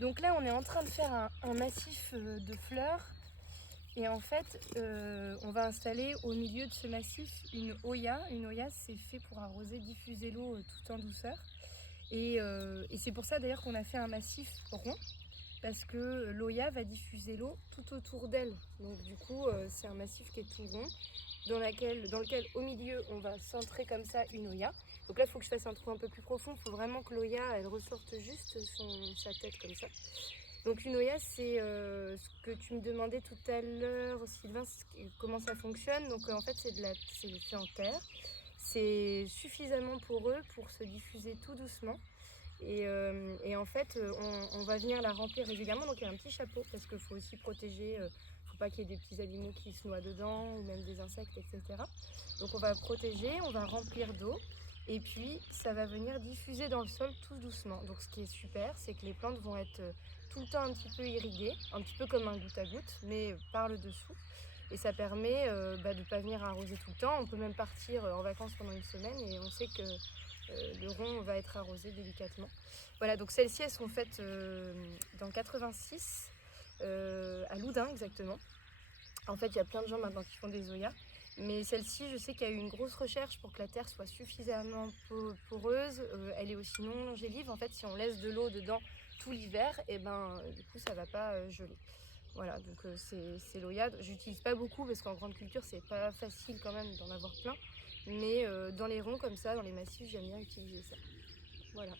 Donc là, on est en train de faire un massif de fleurs. Et en fait, on va installer au milieu de ce massif une hoya. Une hoya, c'est fait pour arroser, diffuser l'eau tout en douceur. Et c'est pour ça d'ailleurs qu'on a fait un massif rond, parce que l'hoya va diffuser l'eau tout autour d'elle. Donc du coup, c'est un massif qui est tout rond, dans lequel au milieu, on va centrer comme ça une hoya. Donc là, il faut que je fasse un trou un peu plus profond. Il faut vraiment que l'hoya, elle ressorte juste sa tête comme ça. Donc une hoya, c'est ce que tu me demandais tout à l'heure, Sylvain, comment ça fonctionne. Donc en fait, c'est fait en terre. C'est suffisamment poreux pour se diffuser tout doucement. Et en fait, on va venir la remplir régulièrement. Donc il y a un petit chapeau parce qu'il faut aussi protéger. Faut pas qu'il y ait des petits animaux qui se noient dedans ou même des insectes, etc. Donc on va protéger, on va remplir d'eau. Et puis ça va venir diffuser dans le sol tout doucement. Donc ce qui est super, c'est que les plantes vont être tout le temps un petit peu irriguées, un petit peu comme un goutte à goutte, mais par le dessous. Et ça permet de ne pas venir arroser tout le temps. On peut même partir en vacances pendant une semaine et on sait que le rond va être arrosé délicatement. Voilà, donc celles-ci, elles sont faites dans 86, à Loudun exactement. En fait, il y a plein de gens maintenant qui font des zoyas. Mais celle-ci, je sais qu'il y a eu une grosse recherche pour que la terre soit suffisamment poreuse. Elle est aussi non longélive. En fait, si on laisse de l'eau dedans tout l'hiver, et du coup, ça ne va pas geler. Voilà, donc c'est l'Oya. J'utilise pas beaucoup parce qu'en grande culture, c'est pas facile quand même d'en avoir plein. Mais dans les ronds comme ça, dans les massifs, j'aime bien utiliser ça. Voilà.